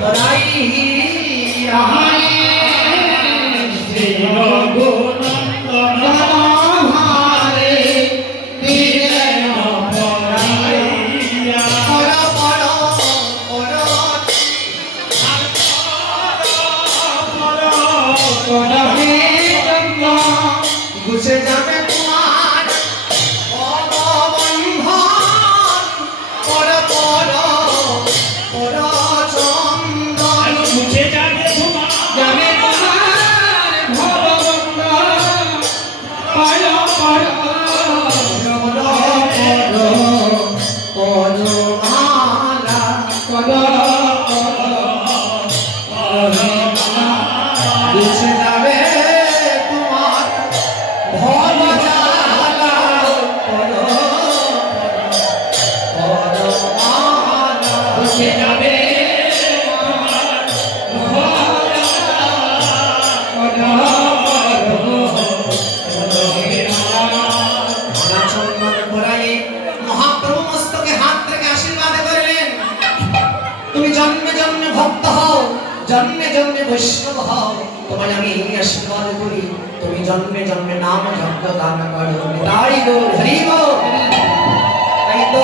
পড়াইয়া শ্রী ঘুষে যাবে তোমার অববন্ধন পর পর পর চন্দন ঘুষে যাবে তোমার ভববন্ধন পর পর পর মালা পর ঘুষে যাবে মহাপ্রভু মস্তকে হাত রেখে আশীর্বাদ করলেন, তুমি জন্মে জন্মে ভক্ত হও, জন্মে জন্মে বৈষ্ণব হও, তোমায় আমি আশীর্বাদ করি, তুমি জন্মে জন্মে নাম যজ্ঞ দান করো। তাই গো হরি গো। তাই তো